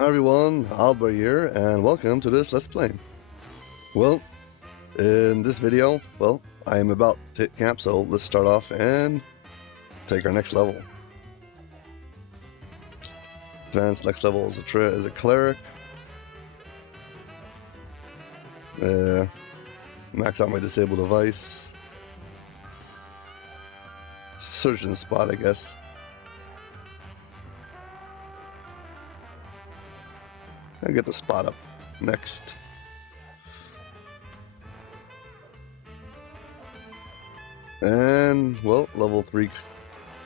Hi everyone, Aldbar here, and welcome to this Let's Play. Well, in this video, I am about to hit camp, so let's start off and take our next level. Advanced next level is a Cleric. Max out my disable device. Surgeon spot, I guess. I'll get the spot up next. And, well, level 3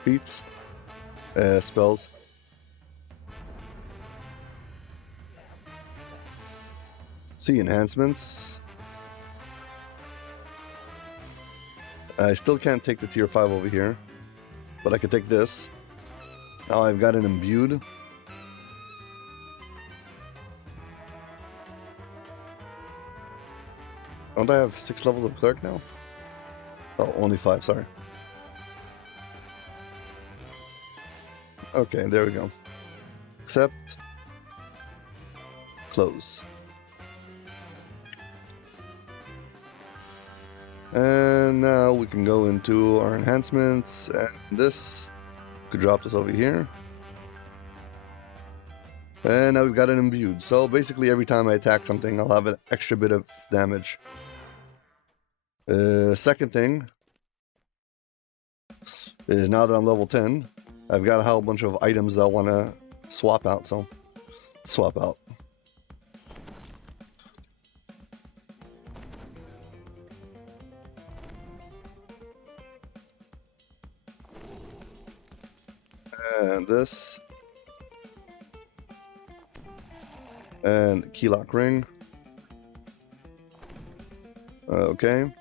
feats, spells. See enhancements. I still can't take the tier 5 over here, but I can take this. Now I've got an imbued. Don't I have 6 levels of Cleric now? Oh, only 5, sorry. Okay, there we go. Accept. Close. And now we can go into our enhancements, and this could drop this over here. And now we've got it imbued. So basically every time I attack something, I'll have an extra bit of damage. Second thing is now that I'm level 10, I've got a whole bunch of items that I want to swap out, so swap out. And this. And the keylock ring. Okay.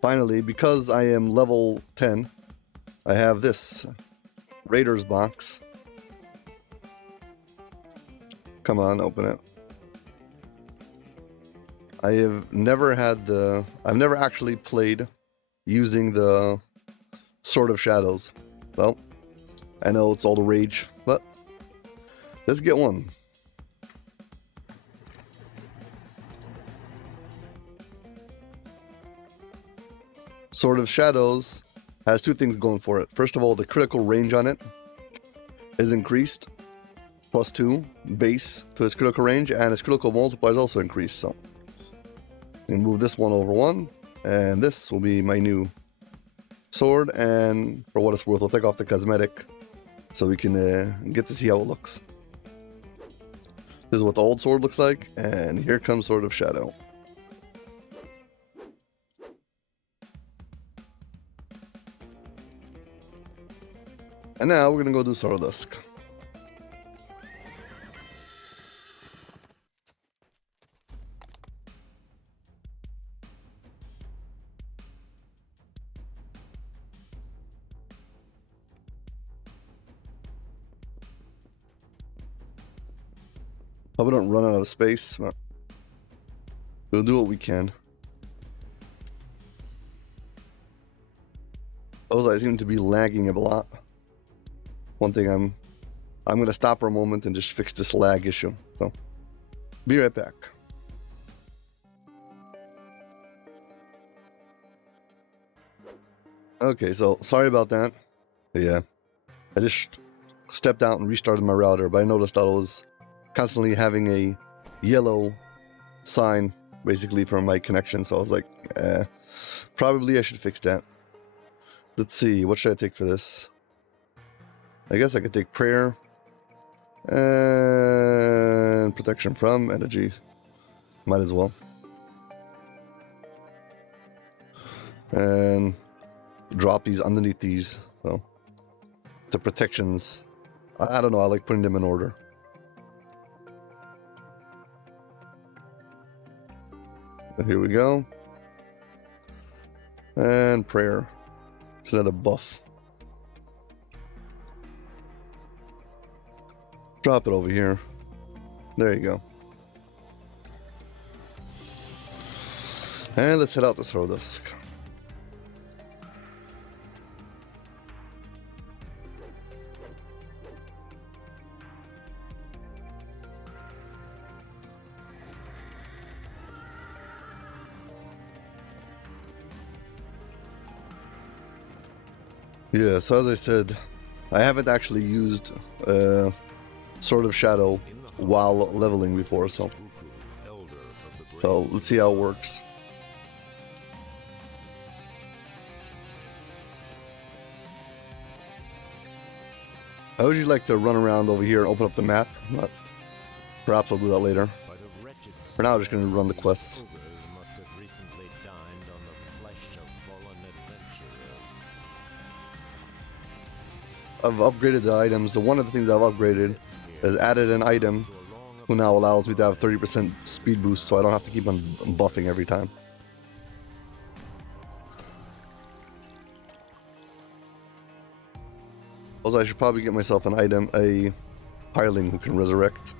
Finally, because I am level 10, I have this Raiders box. Come on, open it. I have never had I've never actually played using the Sword of Shadows. Well, I know it's all the rage, but let's get one. Sword of Shadows has 2 things going for it. First of all, the critical range on it is increased, +2 base to its critical range, and its critical multiplier is also increased. So, I move this one over 1, and this will be my new sword. And for what it's worth, I'll take off the cosmetic so we can get to see how it looks. This is what the old sword looks like, and here comes Sword of Shadow. And now we're gonna go do Sorrowdusk. Hope we don't run out of space, but we'll do what we can. Also, I seem to be lagging a lot. One thing I'm gonna stop for a moment and just fix this lag issue. So, be right back. Okay, so sorry about that. Yeah, I just stepped out and restarted my router, but I noticed that I was constantly having a yellow sign, basically, for my connection. So I was like, probably I should fix that. Let's see, what should I take for this? I guess I could take Prayer and Protection from Energy. Might as well. And drop these underneath these. So the protections, I don't know, I like putting them in order. But here we go. And Prayer. It's another buff. Drop it over here. There you go. And let's head out to Sorrowdusk. Yeah, so as I said, I haven't actually used Sword of Shadow while leveling before, so let's see how it works. I usually like to run around over here and open up the map, but perhaps I'll do that later. For now, I'm just going to run the quests. I've upgraded the items. One of the things I've upgraded is added an item who now allows me to have 30% speed boost, so I don't have to keep on buffing every time. Also, I should probably get myself an item, a hireling who can resurrect.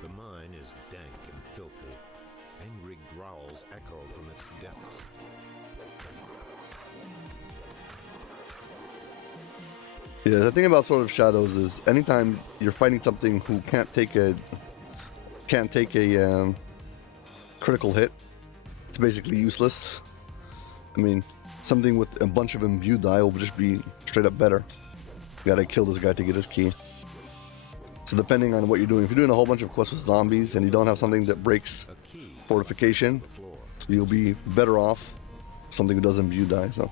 The mine is dank and filthy. Angry growls echo from its depths. Yeah, the thing about Sword of Shadows is anytime you're fighting something who can't take a critical hit, it's basically useless. I mean, something with a bunch of imbued die will just be straight up better. You gotta kill this guy to get his key. So depending on what you're doing, if you're doing a whole bunch of quests with zombies and you don't have something that breaks fortification, you'll be better off something that does imbue die. So.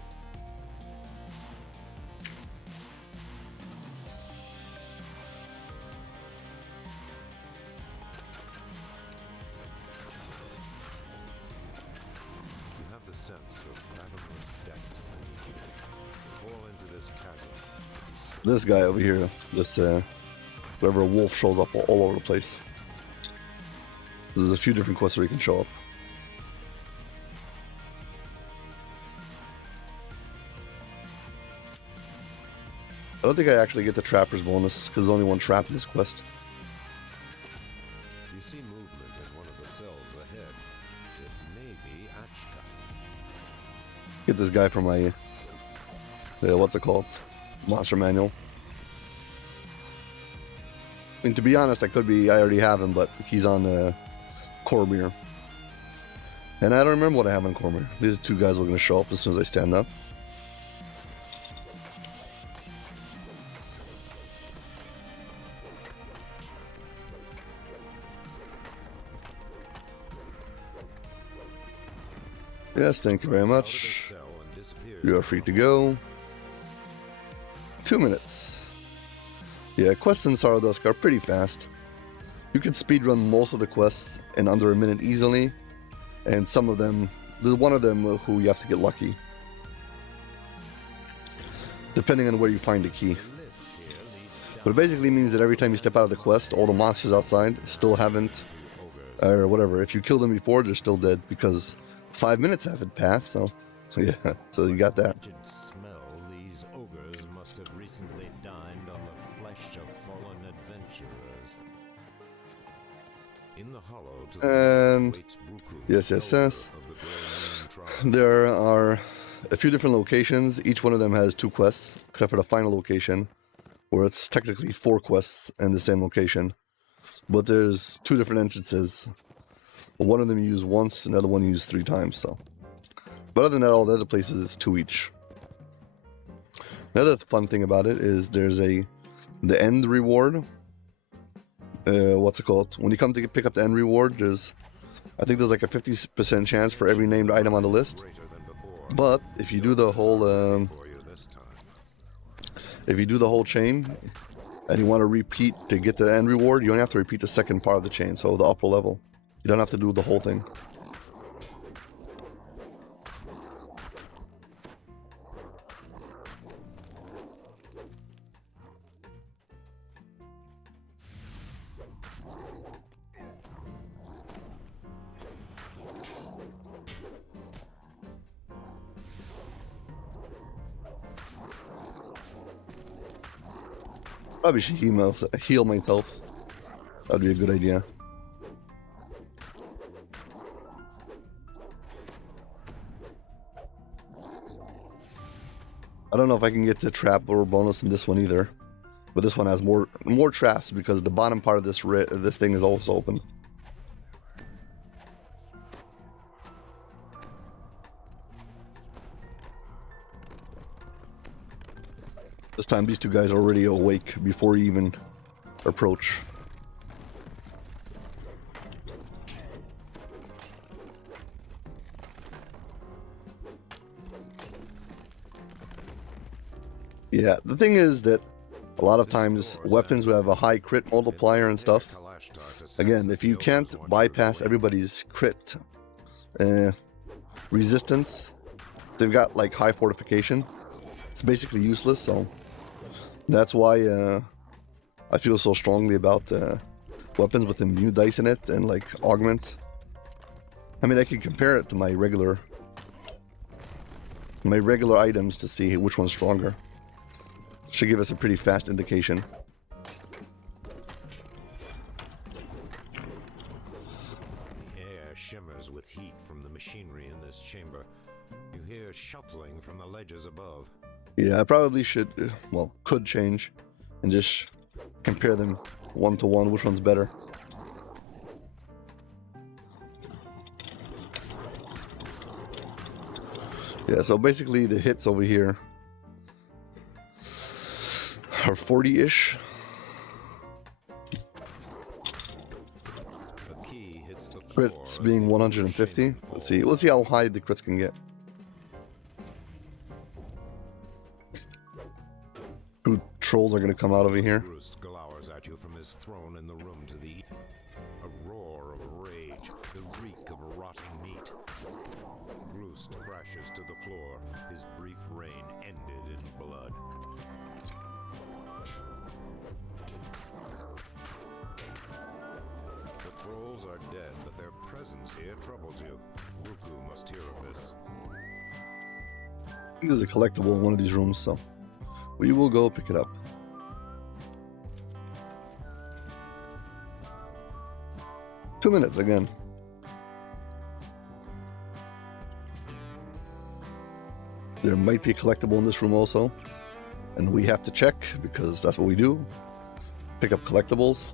This guy over here, just wherever a wolf shows up all over the place. There's a few different quests where he can show up. I don't think I actually get the trapper's bonus because there's only one trap in this quest. You see movement in one of the cells ahead. It may be Achka. Get this guy from my what's it called? Monster manual. I mean, to be honest, I already have him, but he's on Cormyr. And I don't remember what I have on Cormyr. These two guys are going to show up as soon as I stand up. Yes, thank you very much. You are free to go. 2 minutes. Yeah, quests in Sorrowdusk are pretty fast. You can speedrun most of the quests in under a minute easily, and some of them, there's one of them who you have to get lucky. Depending on where you find the key. But it basically means that every time you step out of the quest, all the monsters outside still haven't, or whatever, if you kill them before, they're still dead, because 5 minutes haven't passed, so yeah, so you got that. And yes. There are a few different locations. Each one of them has 2 quests, except for the final location, where it's technically 4 quests in the same location. But there's 2 different entrances. One of them you use once, another one you use 3 times. So, but other than that, all the other places it's 2 each. Another fun thing about it is there's the end reward. What's it called? When you come to pick up the end reward, I think there's like a 50% chance for every named item on the list. But if you do the whole chain and you want to repeat to get the end reward, you only have to repeat the second part of the chain, so the upper level. You don't have to do the whole thing. Probably should heal myself. That'd be a good idea. I don't know if I can get the trap or bonus in this one either, but this one has more traps because the bottom part of this thing is also open. This time these two guys are already awake before you even approach. Yeah, the thing is that a lot of times weapons will have a high crit multiplier and stuff. Again, if you can't bypass everybody's crit resistance, they've got like high fortification. It's basically useless, so that's why I feel so strongly about weapons with immune dice in it and like augments. I mean, I can compare it to my regular items to see which one's stronger. Should give us a pretty fast indication. The air shimmers with heat from the machinery in this chamber. You hear shuffling from the ledges above. Yeah, I probably should, well, could change and just compare them one to one, which one's better. Yeah, so basically the hits over here are 40-ish. Crits being 150. Let's see how high the crits can get. Two trolls are gonna come out over here. Grust glowers at you from his throne in the room to the east. A roar of rage, the reek of rotting meat. Grust crashes to the floor, his brief reign ended in blood. The trolls are dead, but their presence here troubles you. Ruku must hear of this. I think there's a collectible in one of these rooms, so we will go pick it up. Two minutes again. There might be a collectible in this room also, and we have to check because that's what we do. Pick up collectibles.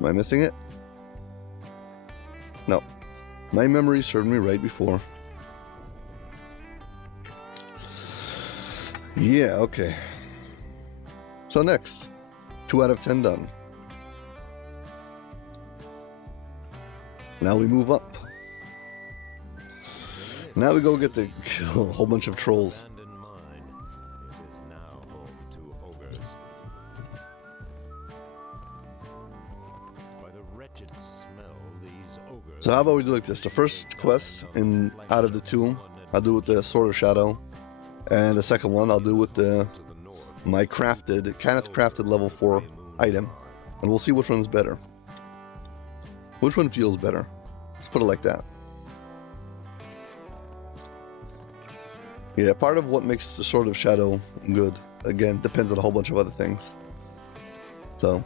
Am I missing it? No. My memory served me right before. Yeah, okay. So next, 2 out of 10 done. Now we move up. Now we go get to kill a whole bunch of trolls. So how about we do like this? The first quest out of the 2, I'll do with the Sword of Shadow. And the second one I'll do with my crafted level 4 item. And we'll see which one's better. Which one feels better? Let's put it like that. Yeah, part of what makes the Sword of Shadow good, again, depends on a whole bunch of other things. So,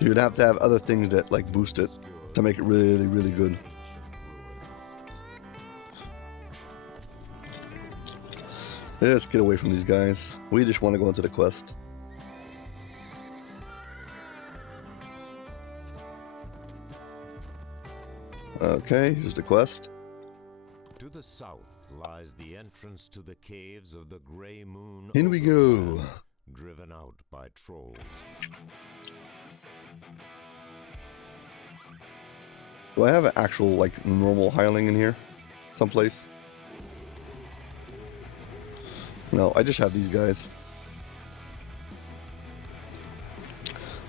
you'd have to have other things that like boost it to make it really, really good. Let's get away from these guys. We just want to go into the quest. Okay, here's the quest. To the south lies the entrance to the caves of the Grey Moon. In we go. Driven out by trolls. Do I have an actual, like, normal hireling in here? Someplace? No, I just have these guys.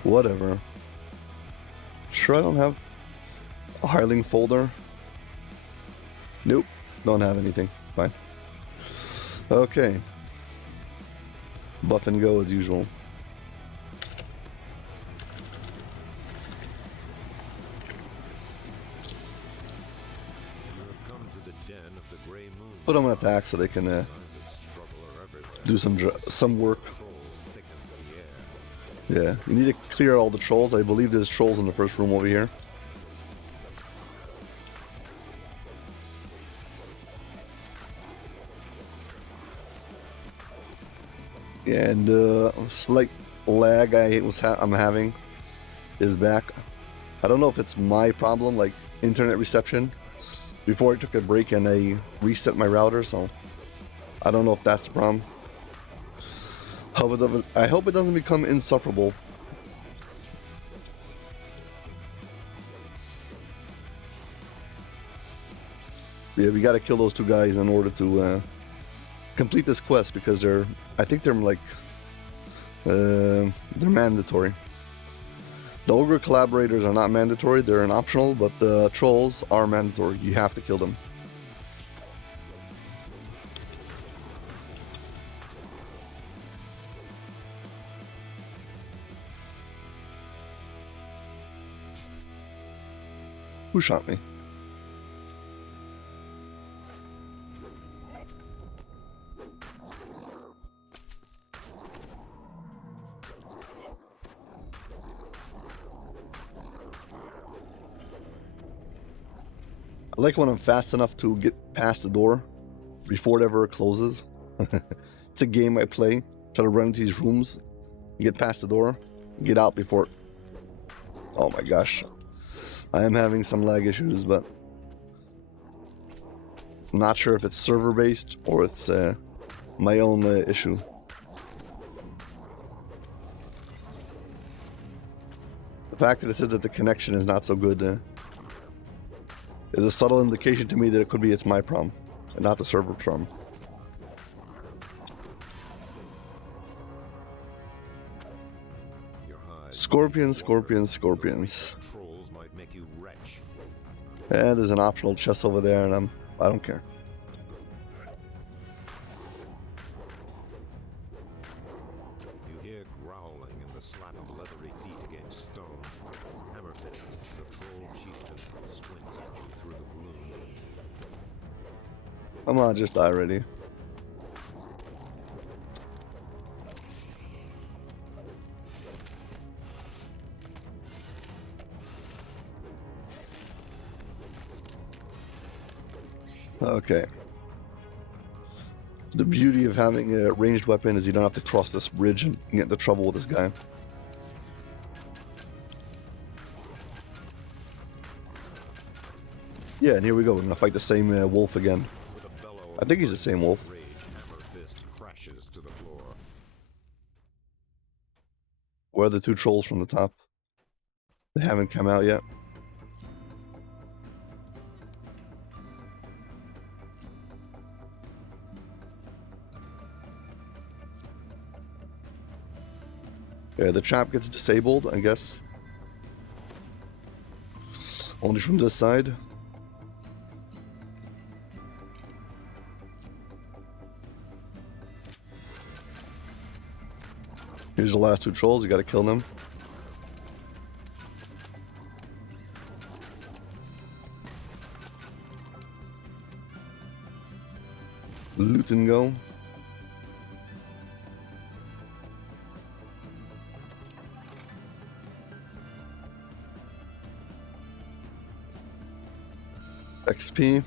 Whatever. Sure I don't have a hireling folder? Nope, don't have anything. Fine. Okay. Buff and go as usual. Put them on attack so they can do some work. Yeah, you need to clear all the trolls. I believe there's trolls in the first room over here. Yeah, and slight lag I'm having is back. I don't know if it's my problem, like internet reception. Before I took a break and I reset my router, so I don't know if that's the problem. I hope it doesn't become insufferable. Yeah, we gotta kill those two guys in order to complete this quest because I think they're like, they're mandatory. The ogre collaborators are not mandatory, they're an optional, but the trolls are mandatory. You have to kill them. Who shot me? I like when I'm fast enough to get past the door before it ever closes. It's a game I play. Try to run into these rooms, get past the door, get out before... Oh my gosh. I am having some lag issues, but I'm not sure if it's server-based or it's my own issue. The fact that it says that the connection is not so good is a subtle indication to me that it could be it's my problem and not the server problem. Scorpions, scorpions, scorpions. Yeah, there's an optional chest over there, and I don't care. You hear growling and the slap of leathery feet against stone. Hammerfist, the troll chieftain, squints at you through the gloom. Come on, just die already. Okay. The beauty of having a ranged weapon is you don't have to cross this bridge and get into trouble with this guy. Yeah, and here we go. We're gonna fight the same wolf again. I think he's the same wolf. Where are the two trolls from the top? They haven't come out yet. Yeah, the trap gets disabled, I guess. Only from this side. Here's the last two trolls, you gotta kill them. Loot and go. XP.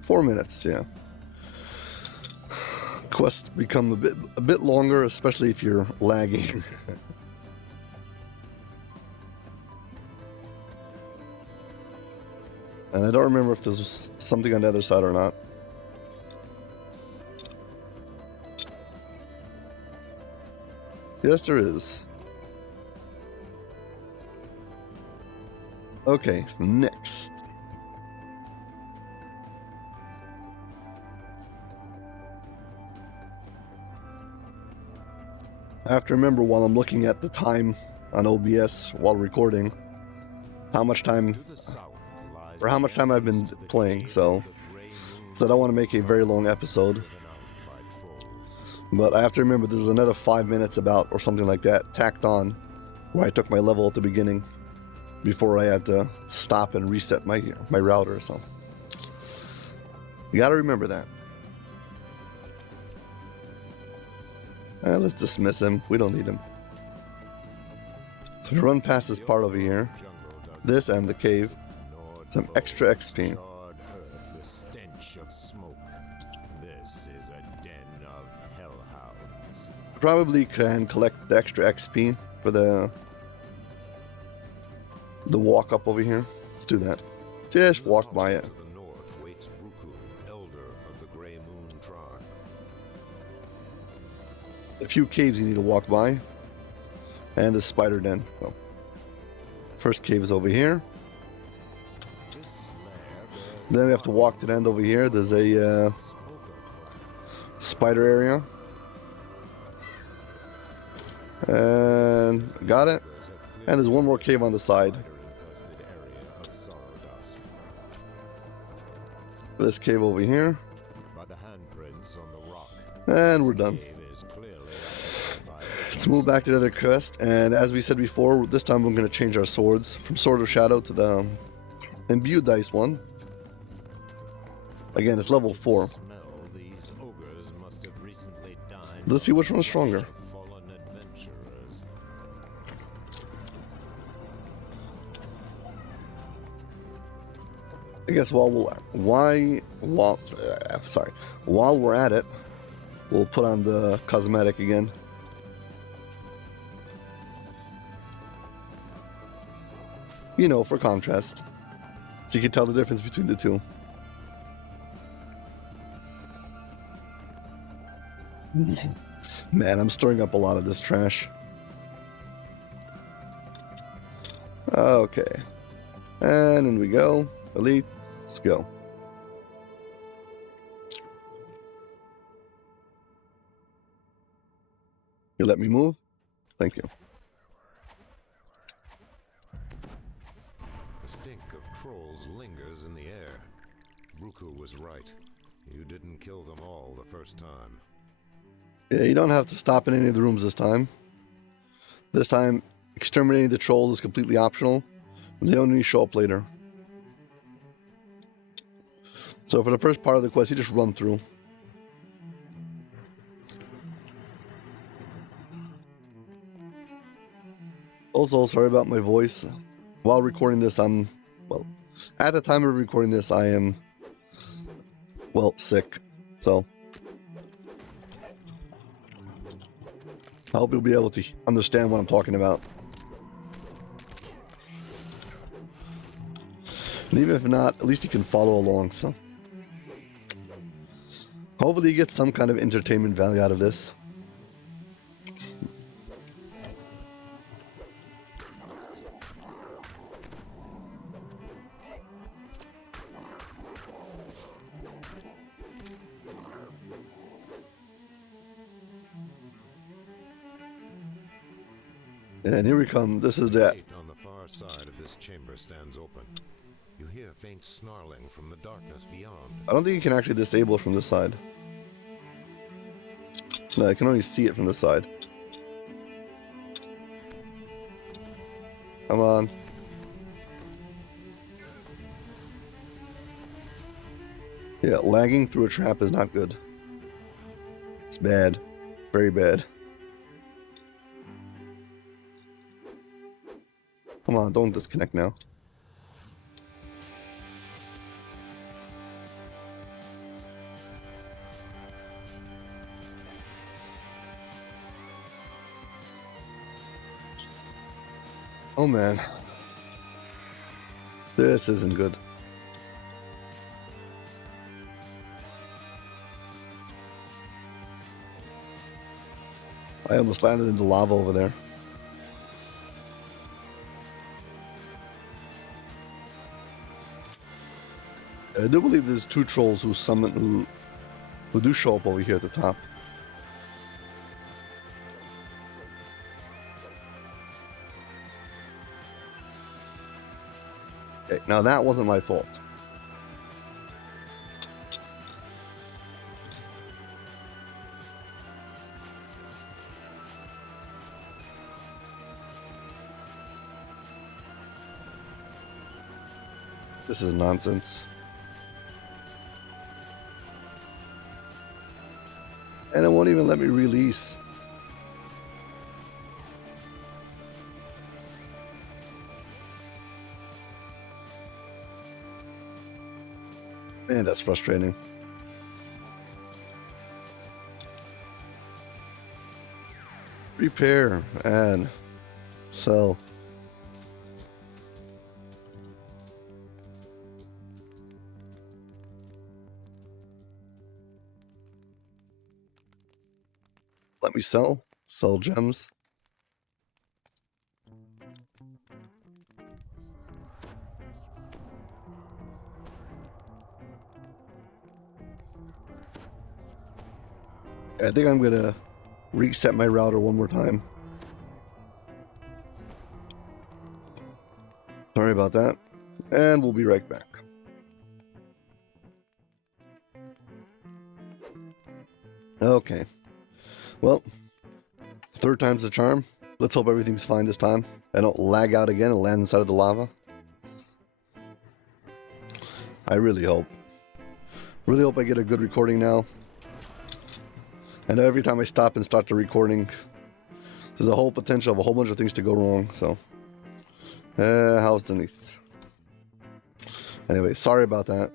4 minutes, yeah. Quests become a bit longer, especially if you're lagging. And I don't remember if there's something on the other side or not. Yes, there is. Okay, next. I have to remember while I'm looking at the time on OBS while recording how much time I've been playing, so I don't want to make a very long episode. But I have to remember there's another 5 minutes about or something like that tacked on where I took my level at the beginning before I had to stop and reset my router, so you gotta remember that. Let's dismiss him. We don't need him. So we run past this part over here. This and the cave. Some extra XP. Probably can collect the extra XP for the walk up over here. Let's do that. Just walk by it. few caves you need to walk by. And the spider den. So, first cave is over here. Then we have to walk to the end over here. There's a spider area. And got it. And there's one more cave on the side. This cave over here. And we're done. Let's move back to the other quest. And as we said before, this time we're going to change our swords from Sword of Shadow to the Imbued Dice one. Again, it's level 4. Let's see which one's stronger. I guess while we're at it, we'll put on the cosmetic again. You know, for contrast, so you can tell the difference between the two. Man, I'm stirring up a lot of this trash. Okay, and in we go. Elite, let's go. You let me move? Thank you. The stink of trolls lingers in the air. Ruku was right. You didn't kill them all the first time. Yeah, you don't have to stop in any of the rooms this time. This time, exterminating the trolls is completely optional. They only show up later. So for the first part of the quest, you just run through. Also, sorry about my voice. While recording this, at the time of recording this, I am, sick. So, I hope you'll be able to understand what I'm talking about. And even if not, at least you can follow along, so. Hopefully you get some kind of entertainment value out of this. And here we come. This is that. On the far side of this chamber stands open. You hear faint snarling from the darkness beyond. I don't think you can actually disable it from this side. No, I can only see it from this side. Come on. Yeah, lagging through a trap is not good. It's bad. Very bad. Come on, don't disconnect now. Oh man. This isn't good. I almost landed in the lava over there. I do believe there's 2 trolls who do show up over here at the top. Okay, now that wasn't my fault. This is nonsense. And it won't even let me release. Man, that's frustrating. Repair and sell. Let me sell. Sell gems. I think I'm gonna reset my router one more time. Sorry about that. And we'll be right back. Okay. Well, third time's the charm. Let's hope everything's fine this time. I don't lag out again and land inside of the lava. I really hope. Really hope I get a good recording now. I know every time I stop and start the recording, there's a whole potential of a whole bunch of things to go wrong, so. How's Denise? Anyway, sorry about that.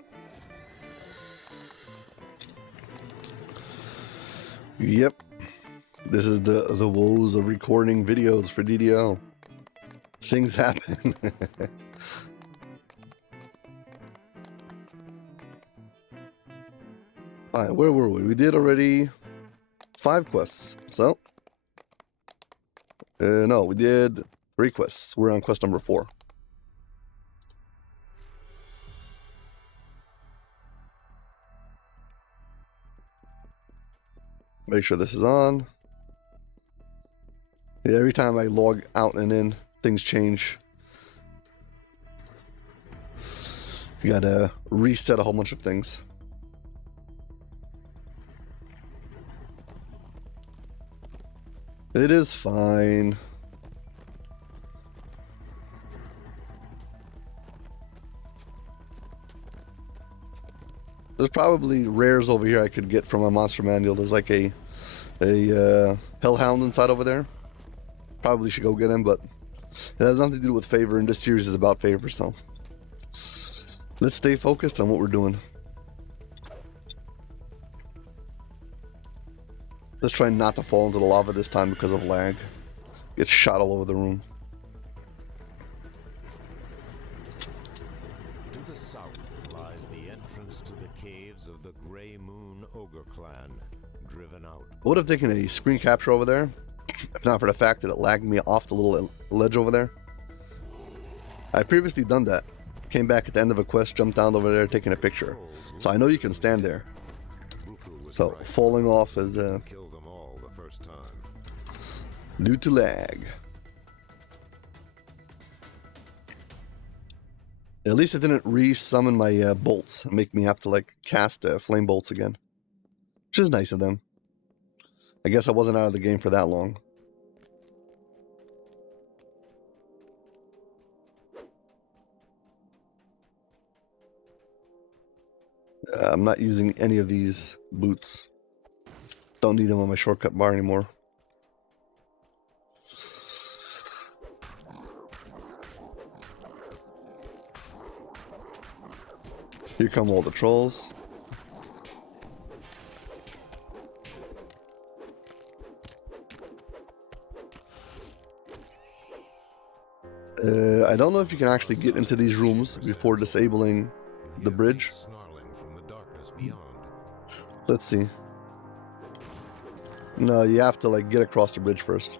Yep. This is the woes of recording videos for DDO. Things happen. Alright, where were we? We did already 5 quests, so. No, we did 3 quests. We're on quest number 4. Make sure this is on. Yeah, every time I log out and in, things change. You gotta reset a whole bunch of things. It is fine. There's probably rares over here I could get from a monster manual. There's like a hellhound inside over there. Probably should go get him, but it has nothing to do with favor, and this series is about favor, so let's stay focused on what we're doing. Let's try not to fall into the lava this time because of lag. Get shot all over the room. To the south lies the entrance to the caves of the Grey Moon Ogre clan, driven out. I would have taken a screen capture over there, if not for the fact that it lagged me off the little ledge over there. I previously done that. Came back at the end of a quest, jumped down over there, taking a picture. So I know you can stand there. So falling off is due to lag. At least it didn't re-summon my bolts and make me have to like cast flame bolts again. Which is nice of them. I guess I wasn't out of the game for that long. I'm not using any of these boots. Don't need them on my shortcut bar anymore. Here come all the trolls. I don't know if you can actually get into these rooms before disabling the bridge. Let's see. No, you have to like get across the bridge first.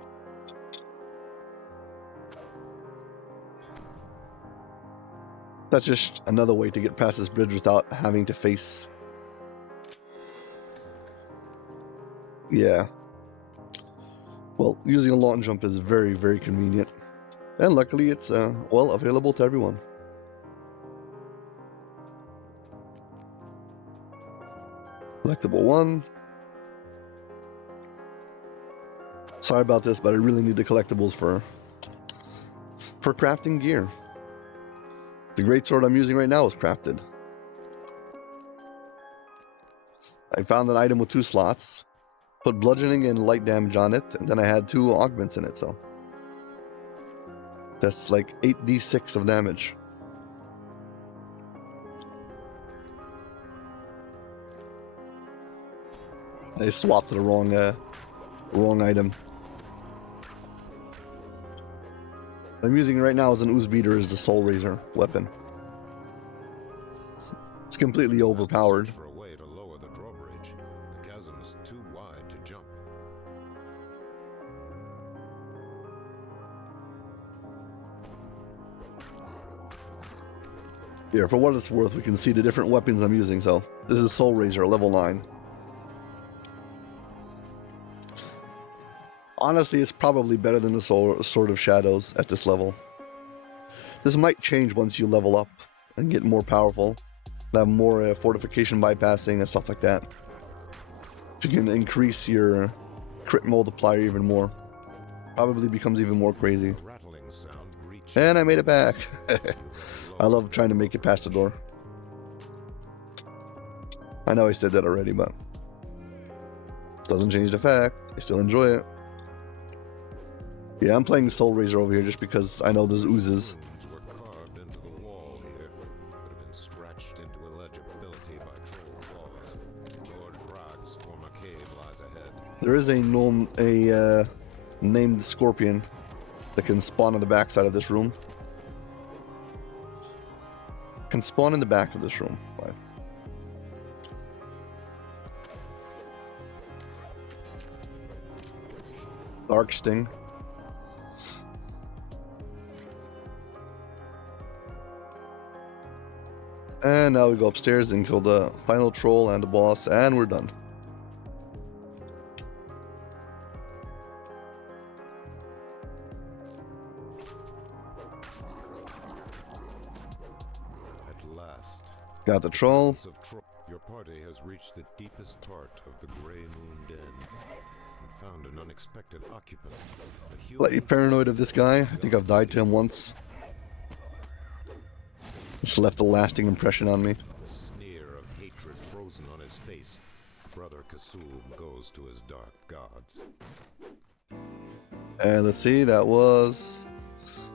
That's just another way to get past this bridge without having to face. Yeah. Well, using a long jump is very, very convenient. And luckily it's, well, available to everyone. Collectible 1. Sorry about this, but I really need the collectibles for crafting gear. The greatsword I'm using right now is crafted. I found an item with 2 slots, put bludgeoning and light damage on it, and then I had 2 augments in it, so that's like 8d6 of damage. I swapped the wrong item. What I'm using right now as an ooze beater is the Soul Razor weapon. It's completely overpowered. For a way to lower the drawbridge. The chasm is too wide to jump. Here, for what it's worth, we can see the different weapons I'm using. So this is Soul Razor, level 9. Honestly, it's probably better than the Sword of Shadows at this level. This might change once you level up and get more powerful. Have more fortification bypassing and stuff like that. You can increase your crit multiplier even more. Probably becomes even more crazy. And I made it back. I love trying to make it past the door. I know I said that already, but doesn't change the fact. I still enjoy it. Yeah, I'm playing Soul Razor over here just because I know there's oozes. There is a named scorpion that can spawn on the backside of this room. Can spawn in the back of this room. Right. Dark Sting. And now we go upstairs and kill the final troll and the boss, and we're done. At last. Got the troll. Your party has reached the deepest part of the Grey Moon Den and found an unexpected occupant. Slightly paranoid of this guy. I think I've died to him once. It's left a lasting impression on me. A sneer of hatred frozen on his face. Brother Kasum goes to his dark gods. And let's see, that was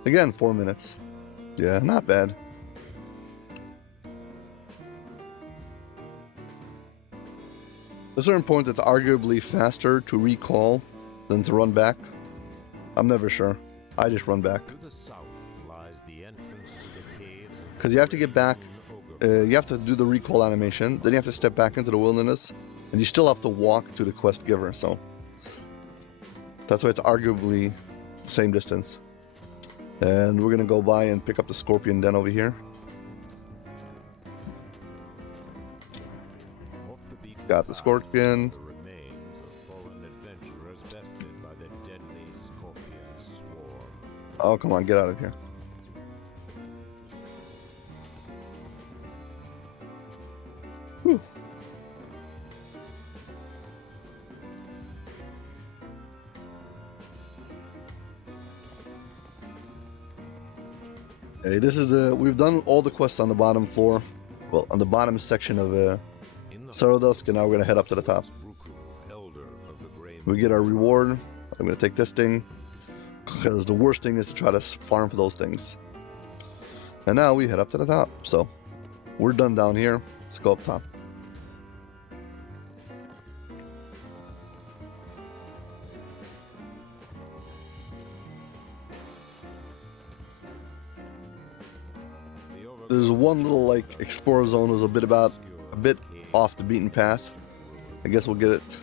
again 4 minutes. Yeah, not bad. At a certain point, it's arguably faster to recall than to run back. I'm never sure. I just run back. To the south lies the entrance to the caves. Because you have to get back, you have to do the recall animation, then you have to step back into the wilderness, and you still have to walk to the quest giver, so that's why it's arguably the same distance. And we're gonna go by and pick up the scorpion den over here. Got the scorpion. The remains of fallen adventurers bested by the deadly scorpion swarm. Oh, come on, get out of here. Whew. Hey, this is we've done all the quests on the bottom floor. Well, on the bottom section of Sorrowdusk, and now we're gonna head up to the top. We get our reward. I'm gonna take this thing because the worst thing is to try to farm for those things. And now we head up to the top. So we're done down here. Let's go up top. There's one little like explorer zone was a bit off the beaten path. I guess we'll get it.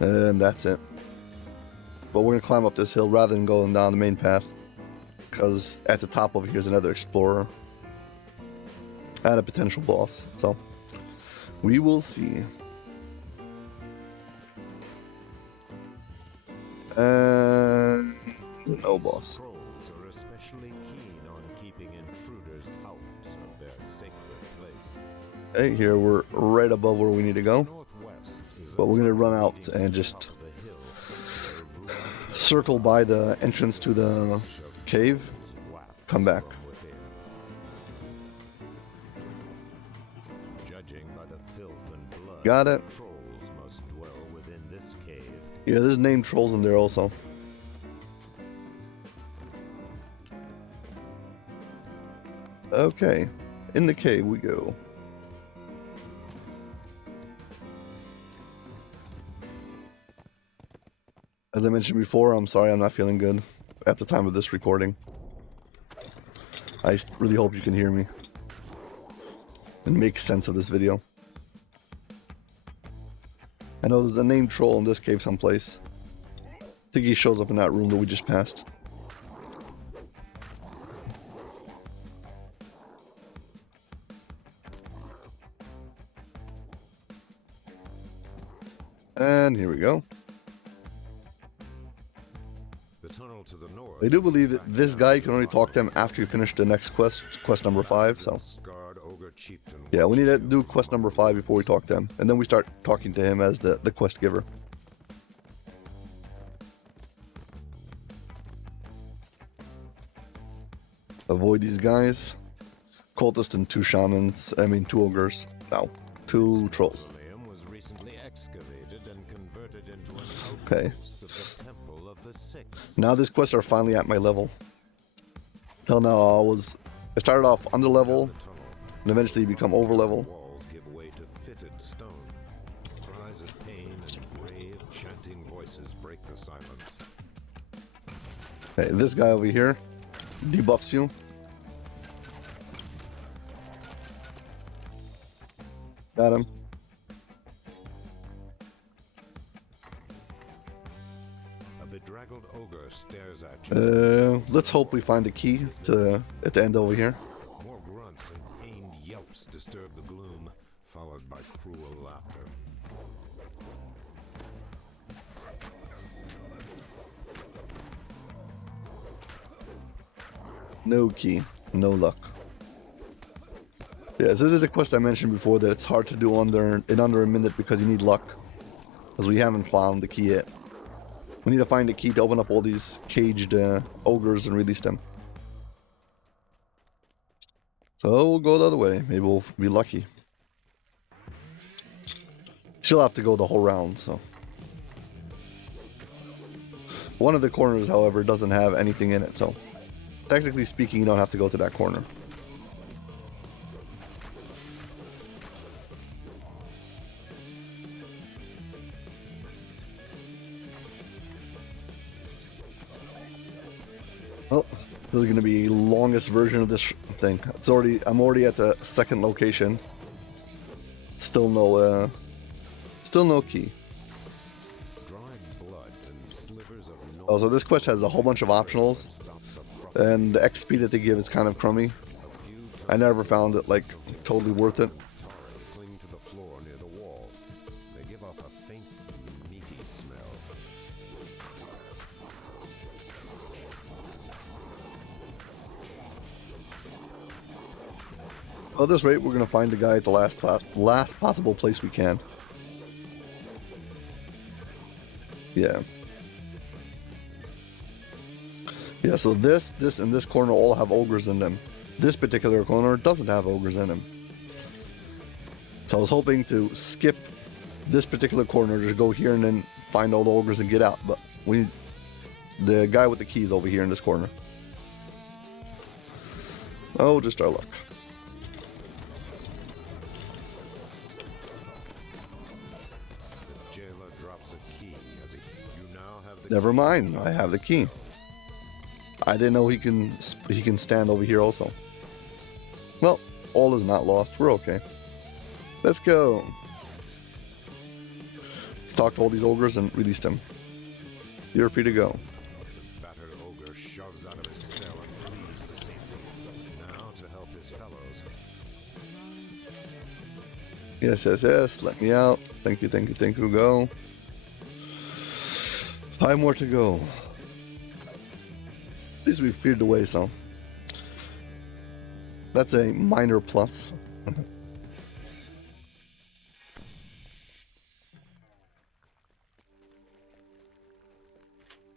And that's it. But we're gonna climb up this hill rather than going down the main path, because at the top over here is another explorer and a potential boss. So we will see. And no boss. Trolls are especially keen on keeping intruders out of their sacred place. Hey, here we're right above where we need to go. But we're gonna run out and just circle by the entrance to the cave, come back. Got it. Yeah, there's named trolls in there also. Okay, in the cave we go. As I mentioned before, I'm sorry I'm not feeling good at the time of this recording. I really hope you can hear me and make sense of this video. I know there's a named troll in this cave someplace. I think he shows up in that room that we just passed. And here we go. The tunnel to the north. I do believe that this guy, you can only talk to him after you finish the next quest, quest number 5, so. Yeah, we need to do quest number 5 before we talk to him. And then we start talking to him as the quest giver. Avoid these guys. Cultist and 2 shamans. I mean, 2 ogres. No, 2 trolls. Okay. Now these quests are finally at my level. Till now I started off under level and eventually become over level. Okay, this guy over here debuffs you. Got him. Let's hope we find the key at the end over here. More grunts and pained yelps disturb the gloom, followed by cruel laughter. No key, no luck. Yeah, so this is a quest I mentioned before that it's hard to do in under a minute because you need luck. Because we haven't found the key yet. We need to find the key to open up all these caged ogres and release them. So we'll go the other way. Maybe we'll be lucky. She'll have to go the whole round, so. One of the corners, however, doesn't have anything in it, so. Technically speaking, you don't have to go to that corner. Well, this is going to be the longest version of this thing. I'm already at the second location. Still no key. Oh, so this quest has a whole bunch of optionals, and the XP that they give is kind of crummy. I never found it like totally worth it. At this rate, we're going to find the guy at the last possible place we can. Yeah. Yeah, so this, and this corner all have ogres in them. This particular corner doesn't have ogres in them. So I was hoping to skip this particular corner to go here and then find all the ogres and get out. But the guy with the keys over here in this corner. Oh, just our luck. Never mind, I have the key. I didn't know he can stand over here also. Well, all is not lost. We're okay. Let's go. Let's talk to all these ogres and release them. You're free to go. The battered ogre shoves out of his cell and flees to safety. Now to help his fellows. Yes. Let me out. Thank you. Go. 5 more to go. At least we've cleared the way, so. That's a minor plus.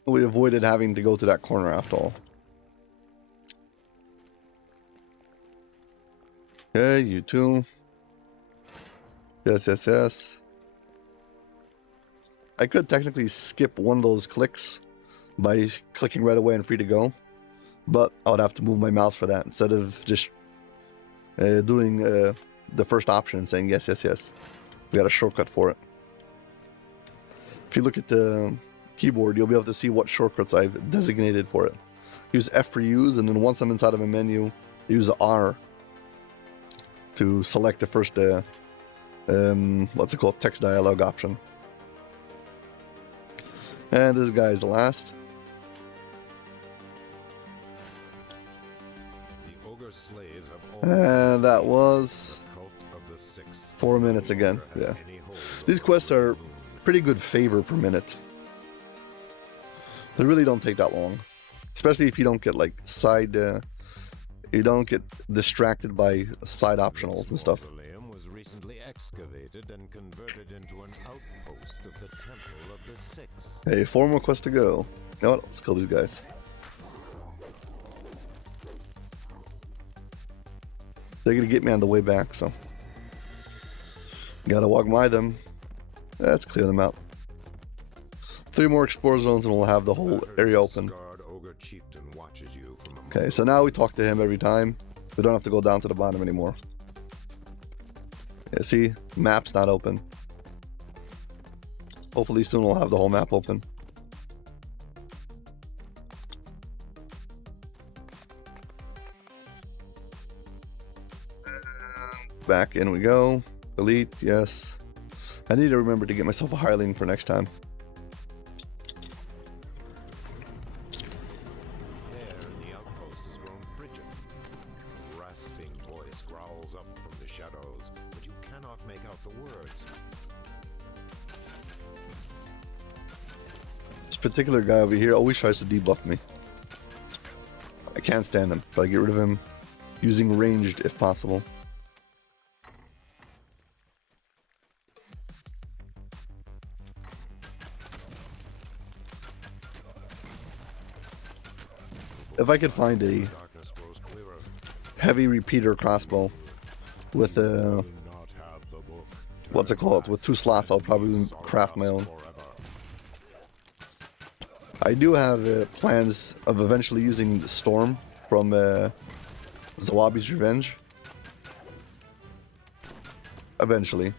We avoided having to go to that corner after all. Okay, you too. Yes. I could technically skip one of those clicks by clicking right away and free to go, but I would have to move my mouse for that instead of just doing the first option and saying yes. We got a shortcut for it. If you look at the keyboard, you'll be able to see what shortcuts I've designated for it. Use F for use, and then once I'm inside of a menu, use R to select the first text dialog option. And this guy is the last. The ogre slaves And that was 4 minutes again. Yeah. These quests are pretty good favor per minute. They really don't take that long. Especially if you don't get like side, you don't get distracted by side optionals and stuff. Was recently excavated and converted into an outpost of the Temple of the Six. Hey, 4 more quests to go. You know what? Let's kill these guys. They're gonna get me on the way back, so gotta walk by them. Let's clear them out. 3 more explore zones and we'll have the whole area open. Okay, so now we talk to him every time. We don't have to go down to the bottom anymore. Yeah, see? Map's not open. Hopefully soon we'll have the whole map open. Back in we go. Elite, yes. I need to remember to get myself a hireling for next time. There in the outpost has grown frigid. A rasping voice growls up from the shadows, but you cannot make out the words. This particular guy over here always tries to debuff me. I can't stand him. Try to get rid of him using ranged if possible. If I could find a heavy repeater crossbow with a, what's it called, with 2 slots, I'll probably craft my own. I do have plans of eventually using the Storm from Zawabi's Revenge. Eventually.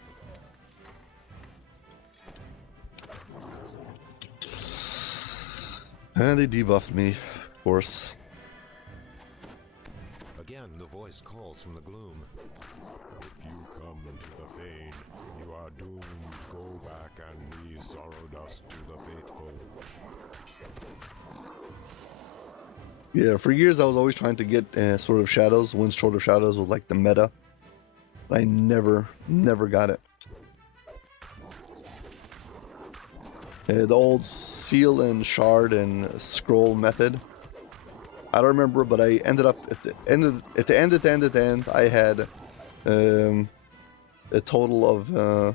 And they debuffed me. Of course. Again, the voice calls from the gloom. If you come into the Fane, you are doomed. Go back and leave Sorrowdusk to the faithful. Yeah, for years I was always trying to get Sword of Shadows, Wind's Sword of Shadows with like the meta. But I never got it. The old seal and shard and scroll method. I don't remember, but I ended up at the end. I had a total of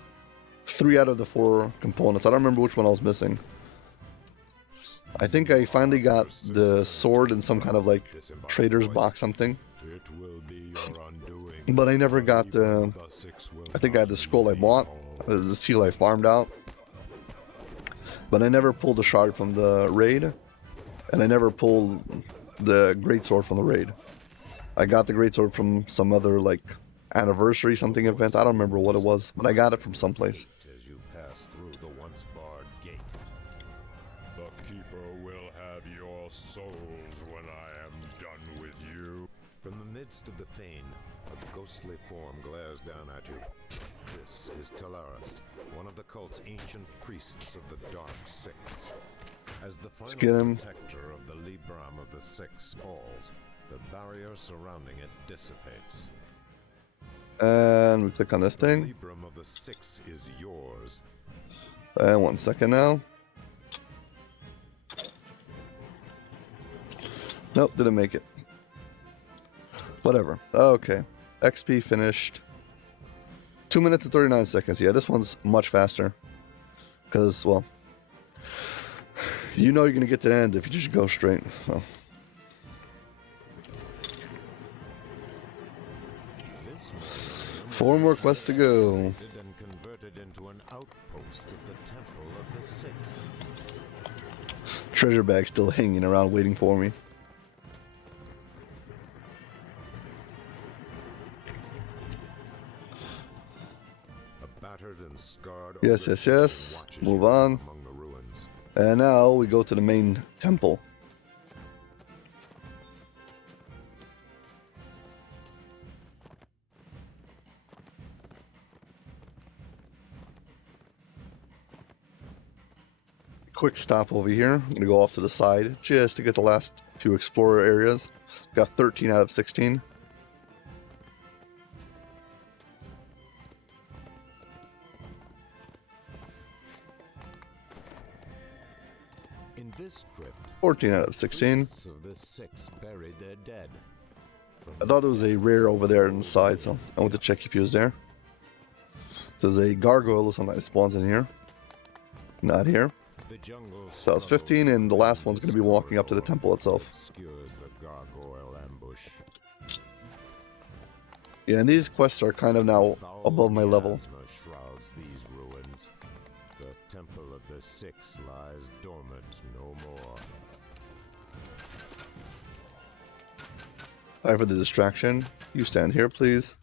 3 out of the 4 components. I don't remember which one I was missing. I think I finally got the sword in some kind of like trader's box something. But I never got the. I think I had the scroll I bought, the seal I farmed out. But I never pulled the shard from the raid, and I never pulled the greatsword from the raid. I got the greatsword from some other like anniversary something event. I don't remember what it was, but I got it from someplace. As you pass through the once barred gate, the keeper will have your souls when I am done with you. From the midst of the Fane, a ghostly form glares down at you. This is Talaris, one of the cult's ancient priests of the Dark Six. As the final protector of the Libram of the Six falls, the barrier surrounding it dissipates. And we click on this thing. The Libram of the Six is yours. And 1 second now. Nope, didn't make it. Whatever. Okay. XP finished. 2 minutes and 39 seconds. Yeah, this one's much faster. Because, well, you know you're going to get to the end if you just go straight. So. Four more quests to go. Treasure bag still hanging around waiting for me. Yes. Move on. And now we go to the main temple. Quick stop over here. I'm going to go off to the side just to get the last 2 explorer areas. Got 13 out of 16. this crypt, 14 out of 16. priests of the six buried their dead. I thought there was a rare over there on the side, so I went to check if he was there. There's a gargoyle, looks like it spawns in here. Not here. The jungle So that was 15, and the last one's going to be walking up to the temple itself. obscures the gargoyle ambush. Yeah, and these quests are kind of now Foul above my level. miasma shrouds these ruins. The temple of the six lies dormant no more. Sorry for the distraction. You stand here, please.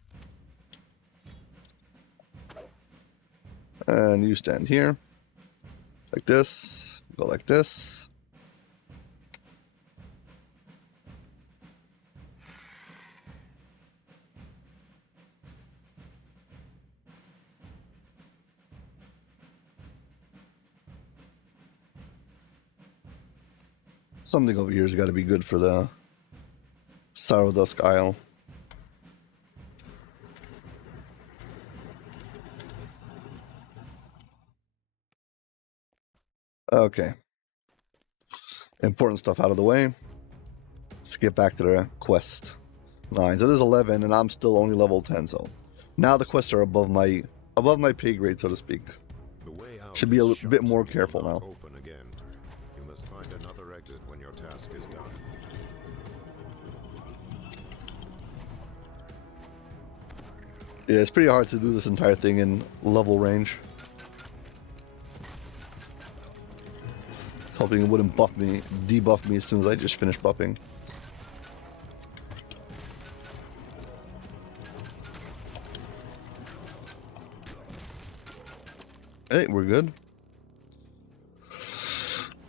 And you stand here. Like this. Go like this. Something over here's got to be good for the Sorrowdusk Isle. Okay. Important stuff out of the way. Let's get back to the quest. 9. So there's 11, and I'm still only level 10. So now the quests are above my pay grade, so to speak. The way out Should be a is bit shut. more You careful will not now. Open again. You must find another exit when your task is done. Yeah, it's pretty hard to do this entire thing in level range. Hoping it wouldn't debuff me as soon as I just finished buffing. Hey, we're good.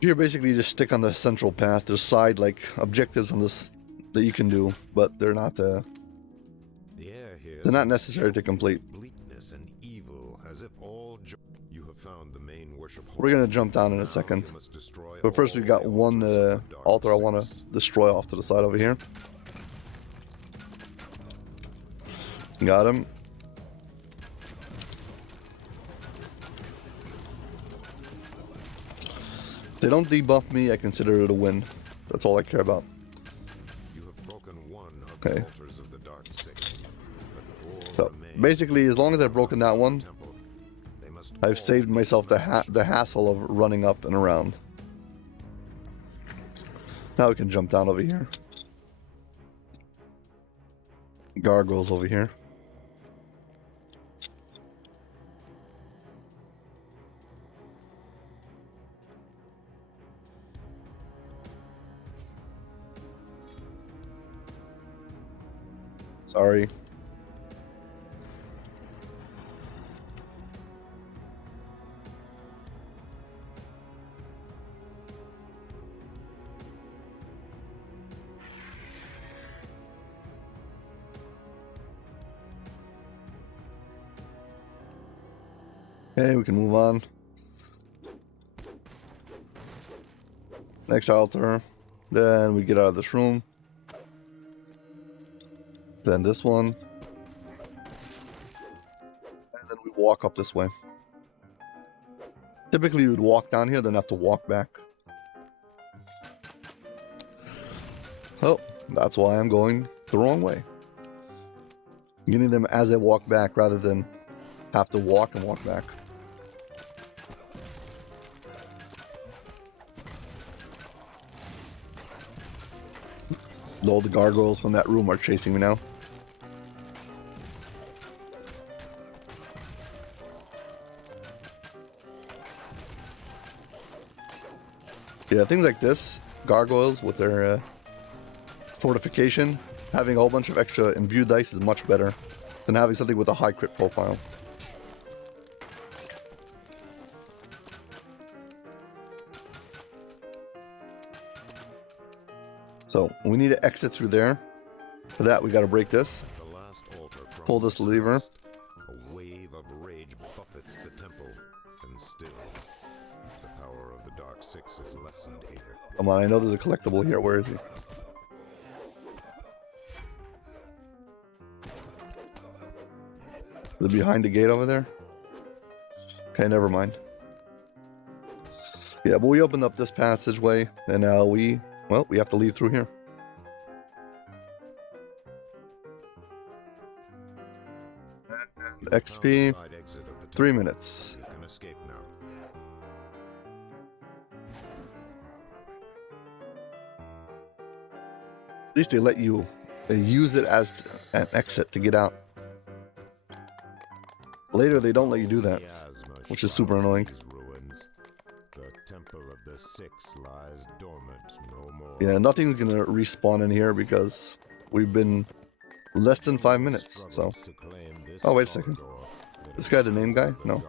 Here, basically, you just stick on the central path. There's side objectives on this that you can do, but they're not The air here they're not necessary to complete. bleakness and evil, as if all you have found the main worship. We're gonna jump down in a second, but first we got one altar I want to destroy off to the side over here. Got him. If they don't debuff me, I consider it a win. That's all I care about. You have broken one of Okay. the altars of the Dark Six, but So four remain. basically, as long as I've broken that one, Temple. They must I've all saved be myself the smashed. the hassle of running up and around. Now we can jump down over here. Gargoyles over here. Sorry. Okay, we can move on. Next altar. Then we get out of this room. Then this one. And then we walk up this way. Typically you would walk down here, then have to walk back. Oh, that's why I'm going the wrong way. Getting them as I walk back rather than have to walk and walk back. All the gargoyles from that room are chasing me now. Yeah, things like this, gargoyles with their fortification, having a whole bunch of extra imbued dice is much better than having something with a high crit profile. So we need to exit through there. For that, we got to break this. The last altar Pull this lever. A wave of rage buffets the temple, and still, the power of the Dark Six is lessened here. Come on, I know there's a collectible here. Where is he? Is it behind the gate over there? Okay, never mind. Yeah, but we opened up this passageway, and now we have to leave through here. XP, 3 minutes. You can escape now. At least they let you use it as an exit to get out. Later, they don't let you do that, which is super annoying. The temple of the Six lies dormant no more. Yeah, nothing's gonna respawn in here because we've been less than 5 minutes, so. Oh, wait a second. This guy the name guy? No.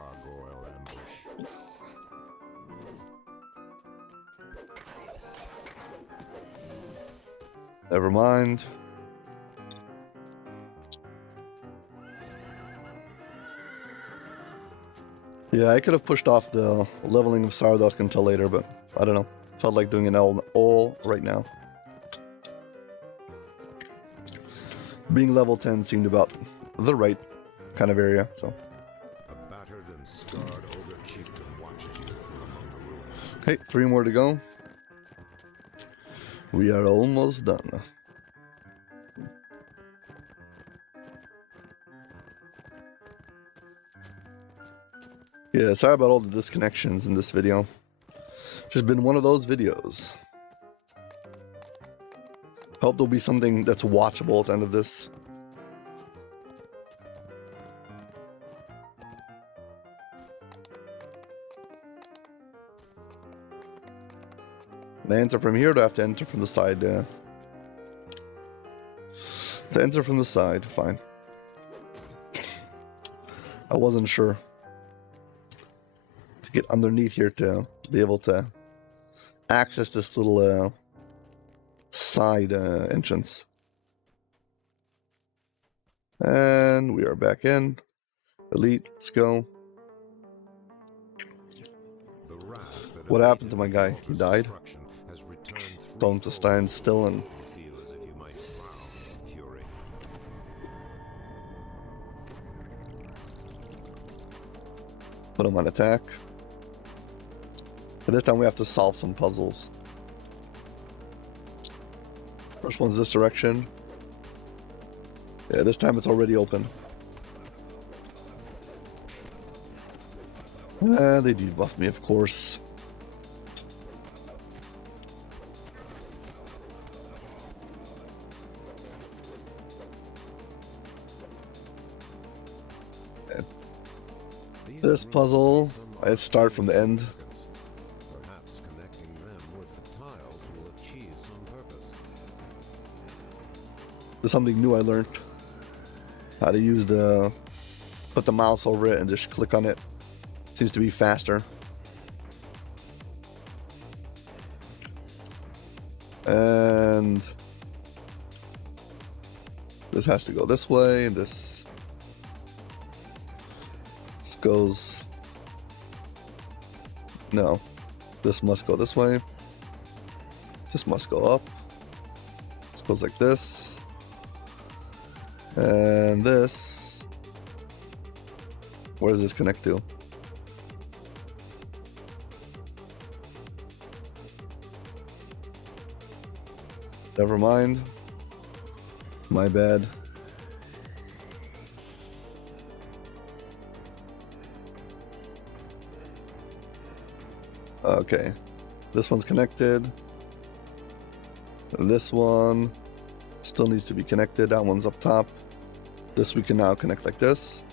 Never mind. Yeah, I could have pushed off the leveling of Sorrowdusk until later, but I don't know. Felt like doing it all right now. Being level 10 seemed about the right kind of area, so. A battered and scarred ogre chieftain watches you from among the ruins. Okay, 3 more to go. We are almost done. Yeah, sorry about all the disconnections in this video. Just been one of those videos. Hope there'll be something that's watchable at the end of this. Can I enter from here or do I have to enter from the side? To enter from the side, fine. I wasn't sure. To get underneath here to be able to access this little side entrance. And we are back in. Elite, let's go. What happened to my guy? He died? Told him to stand still and... put him on attack. But this time we have to solve some puzzles. First one's this direction. Yeah, this time it's already open. And they debuffed me, of course. This puzzle, I start from the end. Perhaps connecting them with the tiles will achieve some purpose. There's something new I learned. How to use put the mouse over it and just click on it. Seems to be faster. And this has to go this way, and this goes... no. This must go this way. This must go up. This goes like this. And this... where does this connect to? Never mind. My bad. Okay. This one's connected. This one still needs to be connected. That one's up top. This we can now connect like this.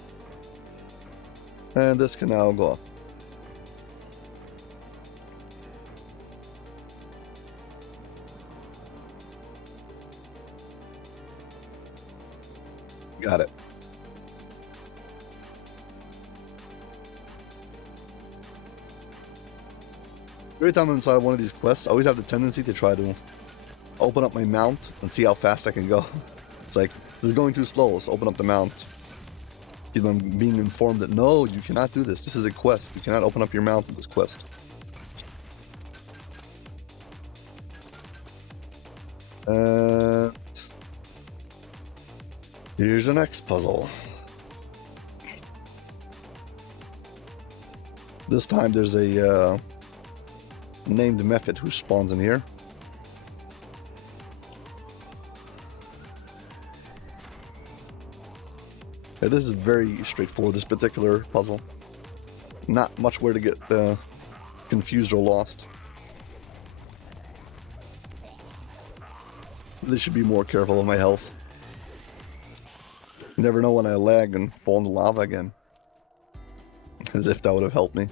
And this can now go up. Got it. Every time I'm inside one of these quests, I always have the tendency to try to open up my mount and see how fast I can go. It's like, this is going too slow, let's open up the mount. Even I'm being informed that no, you cannot do this. This is a quest. You cannot open up your mount in this quest. And here's the next puzzle. This time there's a named Mephit who spawns in here. Yeah, this is very straightforward, this particular puzzle. Not much where to get confused or lost. They should be more careful of my health. You never know when I lag and fall into lava again. As if that would have helped me.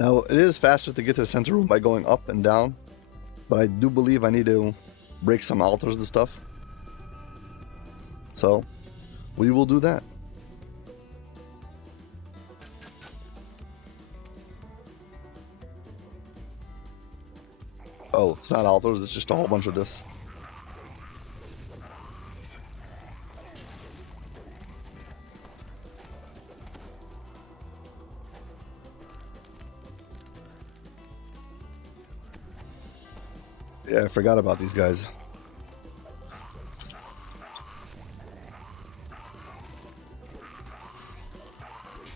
Now, it is faster to get to the center room by going up and down, but I do believe I need to break some altars and stuff. So, we will do that. Oh, it's not altars, it's just a whole bunch of this. Yeah, I forgot about these guys.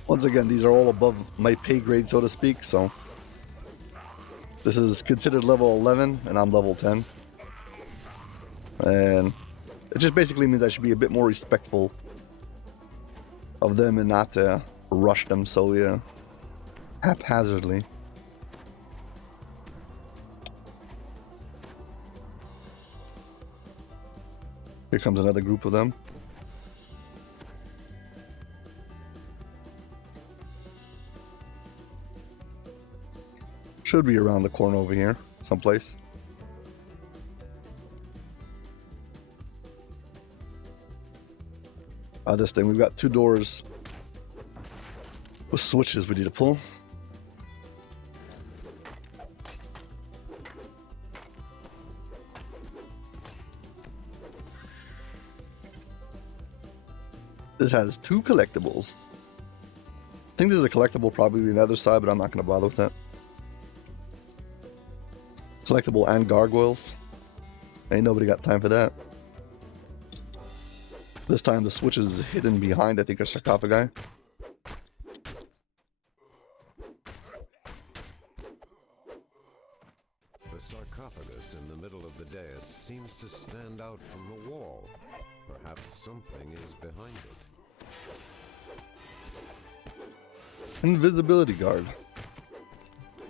Once again, these are all above my pay grade, so to speak, so... This is considered level 11, and I'm level 10. And it just basically means I should be a bit more respectful of them and not rush them so haphazardly. Here comes another group of them. Should be around the corner over here, someplace. This thing, we've got 2 doors with switches we need to pull. This has 2 collectibles. I think there's a collectible probably on the other side, but I'm not going to bother with that. Collectible and gargoyles. Ain't nobody got time for that. This time the switch is hidden behind, I think, a sarcophagi. The sarcophagus in the middle of the dais seems to stand out from the wall. Perhaps something is behind it. Invisibility guard.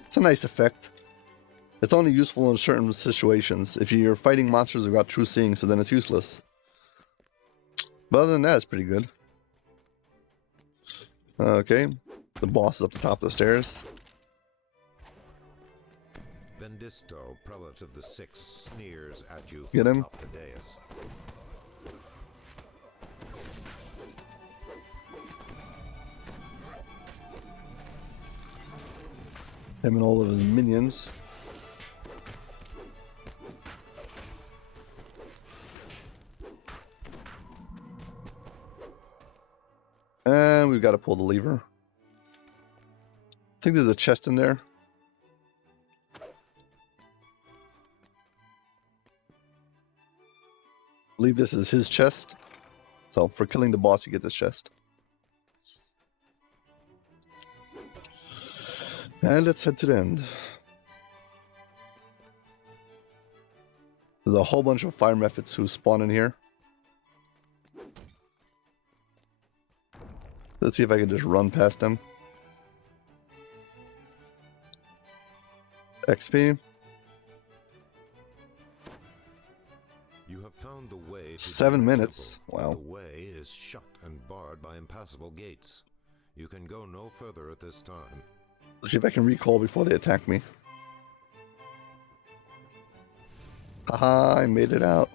It's a nice effect. It's only useful in certain situations. If you're fighting monsters who've got true seeing, so then it's useless. But other than that, it's pretty good. Okay. The boss is up the top of the stairs. Vendisto, Prelate of the Six, sneers at you Get him. from atop the dais. Him and all of his minions. And we've got to pull the lever. I think there's a chest in there. I believe this is his chest. So for killing the boss, you get this chest. And let's head to the end. There's a whole bunch of fire methods who spawn in here. Let's see if I can just run past them. XP. You have found the way to 7 the minutes. temple. Wow. The way is shut and barred by impassable gates. You can go no further at this time. Let's see if I can recall before they attack me. Haha, I made it out.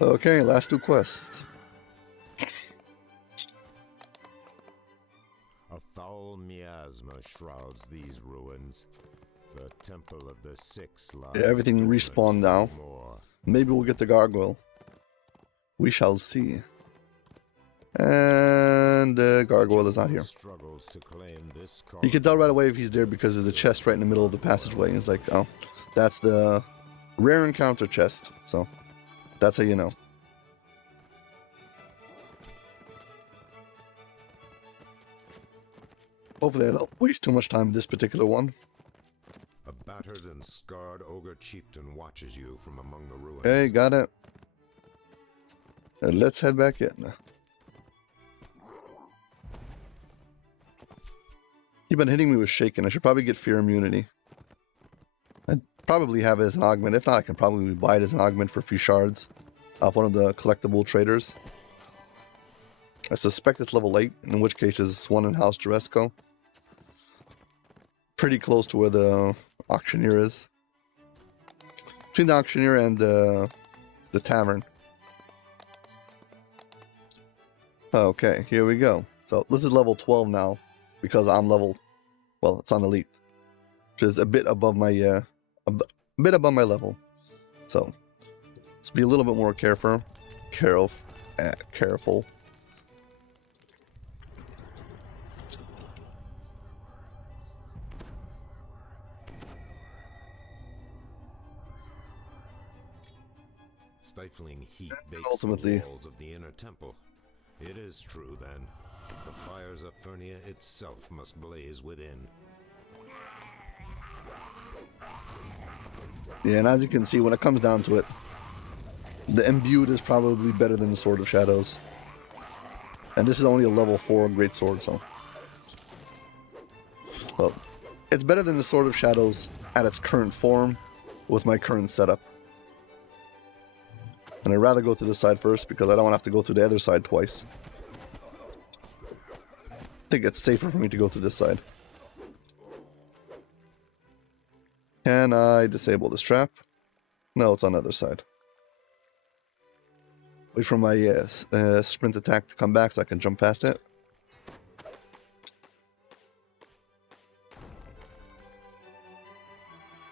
Okay, last 2 quests. A foul miasma shrouds these ruins. The Temple of the Six lies. Yeah, everything respawned now. More. Maybe we'll get the gargoyle. We shall see. And Gargoyle is not here. You can tell right away if he's there because there's a chest right in the middle of the passageway. And it's like, oh, that's the rare encounter chest. So that's how you know. Hopefully I don't waste too much time with this particular one. A battered and scarred ogre chieftain watches you from among the ruins. Okay, got it. And let's head back in. You've been hitting me with shaken. I should probably get fear immunity. I'd probably have it as an augment. If not, I can probably buy it as an augment for a few shards off one of the collectible traders. I suspect it's level 8, in which case it's one in House Juresco. Pretty close to where the auctioneer is. Between the auctioneer and the tavern. Okay, here we go. So this is level 12 now. Because I'm level, well, it's on elite, which is a bit above my level. So let's be a little bit more careful. Stifling heat bakes ultimately, the walls of the inner temple. It is true then. The fires of Furnia itself must blaze within. Yeah, and as you can see, when it comes down to it, the imbued is probably better than the Sword of Shadows. And this is only a level 4 greatsword, so. Well, it's better than the Sword of Shadows at its current form with my current setup. And I'd rather go to this side first because I don't want to have to go to the other side twice. I think it's safer for me to go to this side. Can I disable this trap? No, it's on the other side. Wait for my sprint attack to come back so I can jump past it.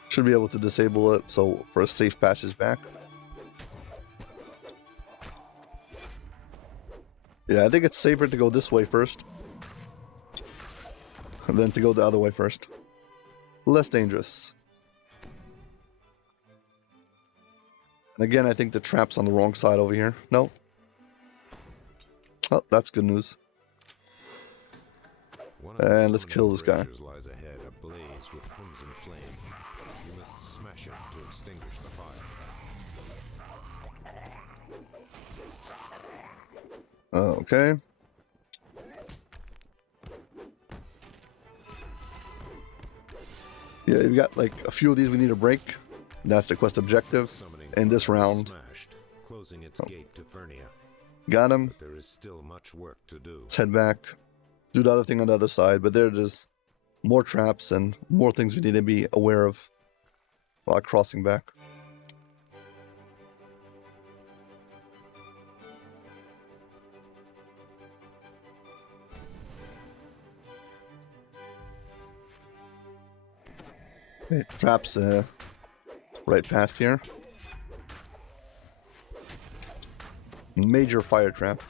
Should be able to disable it so for a safe passage back. Yeah, I think it's safer to go this way first. And then to go the other way first. Less dangerous. And again, I think the trap's on the wrong side over here. No. Oh, that's good news. And let's kill this guy. Lies ahead, ablaze with crimson flame. You must smash it to extinguish the fire. Okay. Yeah, we've got like a few of these we need to break. That's the quest objective in this round. Closing its gate to Furnia. Got him. But there is still much work to do. Let's head back. Do the other thing on the other side, but there it is. More traps and more things we need to be aware of while crossing back. Okay, traps right past here. Major fire trap.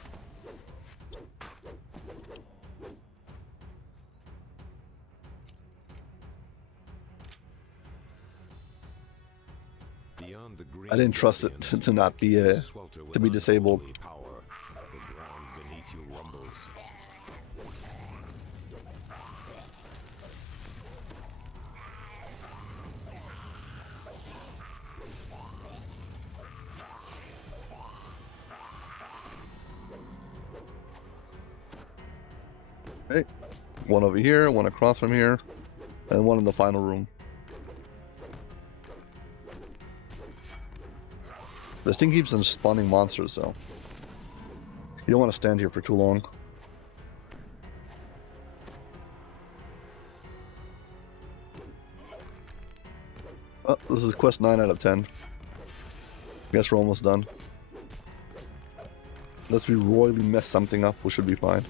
I didn't trust it to not be to be disabled. Okay, one over here, one across from here, and one in the final room. This thing keeps on spawning monsters, so you don't want to stand here for too long. Oh, this is quest 9 out of 10. Guess we're almost done. Unless we royally mess something up, we should be fine.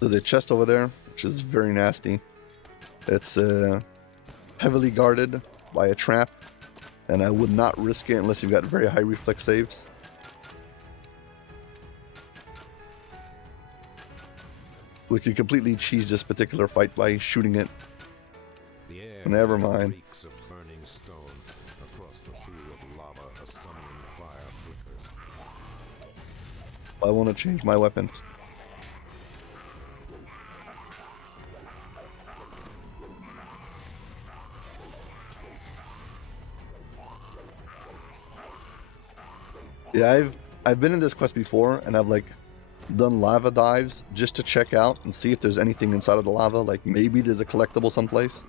There's a chest over there, which is very nasty. It's heavily guarded by a trap, and I would not risk it unless you've got very high reflex saves. We could completely cheese this particular fight by shooting it. Never mind. I want to change my weapon. Yeah, I've been in this quest before, and I've like done lava dives just to check out and see if there's anything inside of the lava. Like maybe there's a collectible someplace.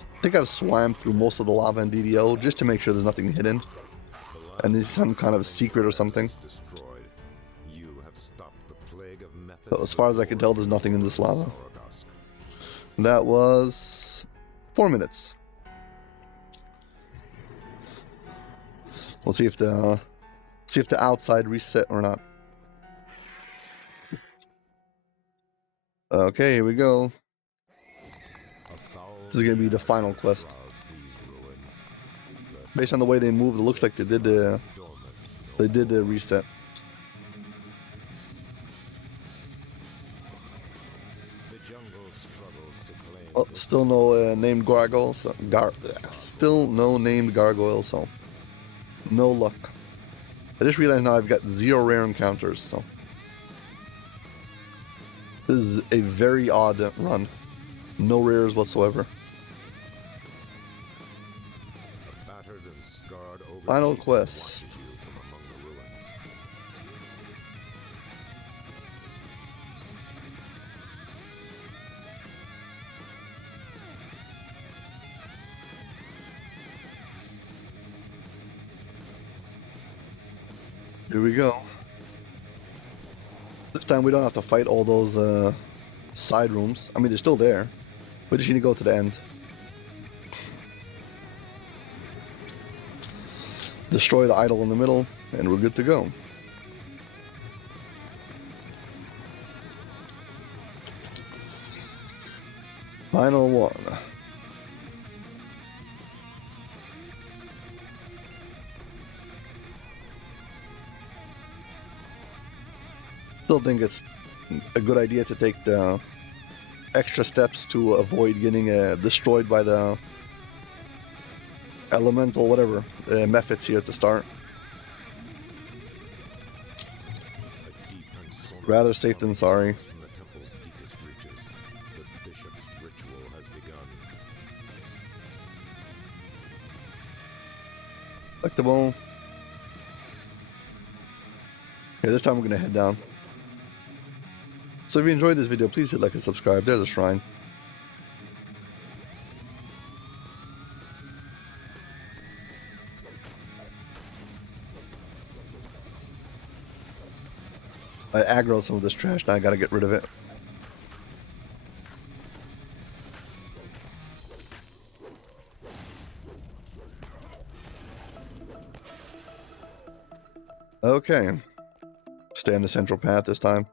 I think I've swam through most of the lava in DDO just to make sure there's nothing hidden, and there's some kind of secret or something. So as far as I can tell, there's nothing in this lava. That was 4 minutes. We'll see if the outside reset or not. Okay, here we go. This is gonna be the final quest. Based on the way they moved, it looks like they did the reset. Oh, still no named gargoyle. So still no named gargoyle. So no luck. I just realized now I've got 0 rare encounters. So this is a very odd run. No rares whatsoever. Final quest. Here we go. This time we don't have to fight all those side rooms. I mean, they're still there. We just need to go to the end. Destroy the idol in the middle, and we're good to go. Final one. Still think it's a good idea to take the extra steps to avoid getting destroyed by the elemental whatever methods here at the start. Rather safe than sorry. Collectible. Yeah, this time we're gonna head down. So if you enjoyed this video, please hit like and subscribe. There's a shrine. I aggroed some of this trash, now I gotta get rid of it. Okay. Stay on the central path this time.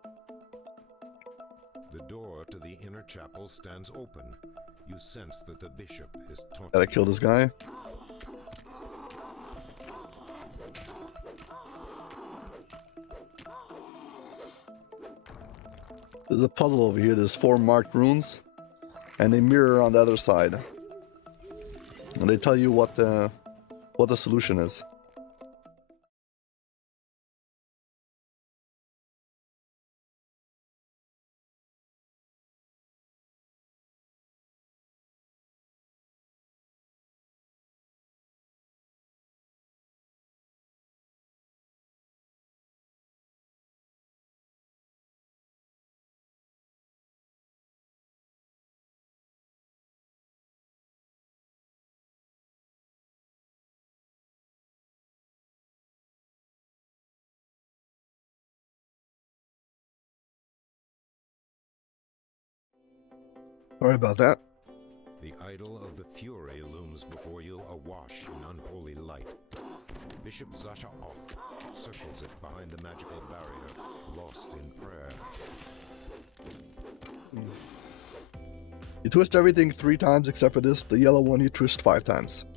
The door to the inner chapel stands open. You sense that the bishop is taunting. Gotta kill this guy. There's a puzzle over here. There's 4 marked runes and a mirror on the other side. And they tell you what the solution is. Sorry about that. The idol of the Fury looms before you, awash in unholy light. Bishop Zasha off circles it behind the magical barrier, lost in prayer. You twist everything 3 times except for this. The yellow one you twist 5 times.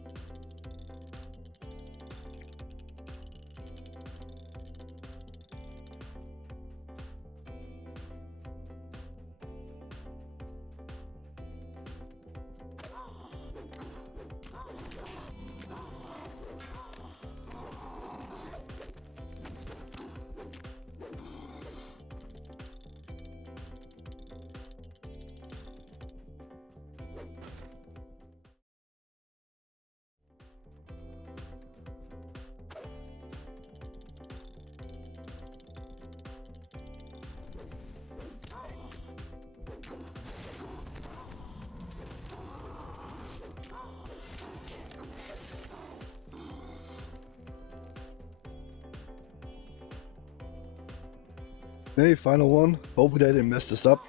Okay, final one. Hopefully I didn't mess this up.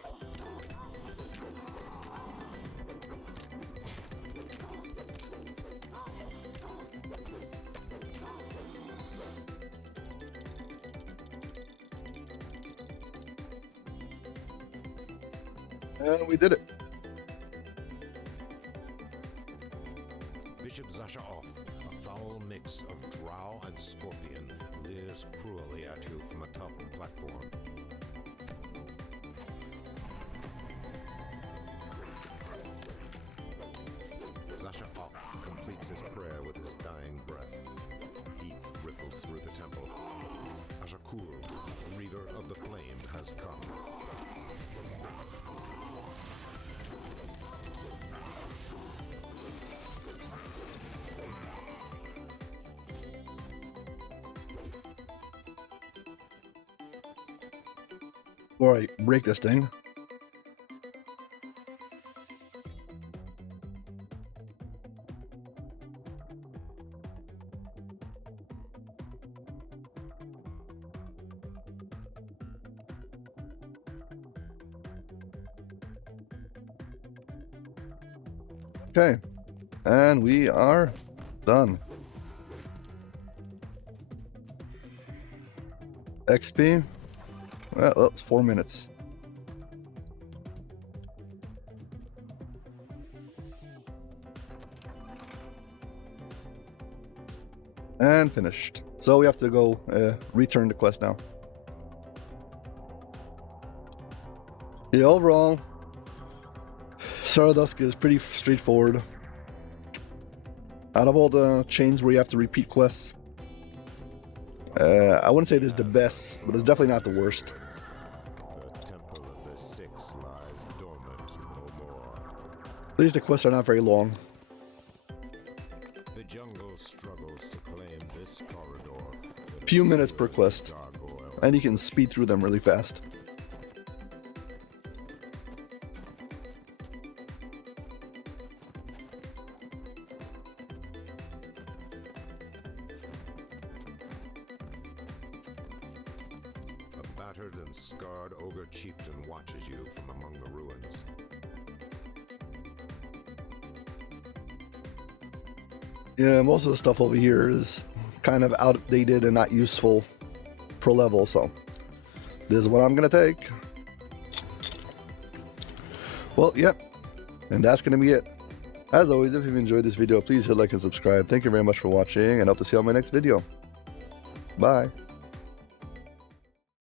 And we did it. Bishop Zasha off, a foul mix of drow and scorpion, leers cruelly at you from atop the platform. Zasha off completes his prayer with his dying breath. Heat ripples through the temple. Ashakul, reader of the flame, has come. Alright, break this thing. Okay, and we are done. XP. Well, that's 4 minutes. And finished. So we have to go return the quest now. Yeah, overall, Sorrowdusk is pretty straightforward. Out of all the chains where you have to repeat quests, I wouldn't say it is the best, but it's definitely not the worst. The temple of the six lies dormant no more. At least the quests are not very long. The jungle struggles to claim this corridor. Few minutes per quest, and you can speed through them really fast. A battered and scarred ogre chieftain watches you from among the ruins. Yeah, most of the stuff over here is kind of outdated and not useful per level, so this is what I'm gonna take. Well, yep, and that's gonna be it. As always, if you've enjoyed this video, please hit like and subscribe. Thank you very much for watching, and hope to see you on my next video. Bye.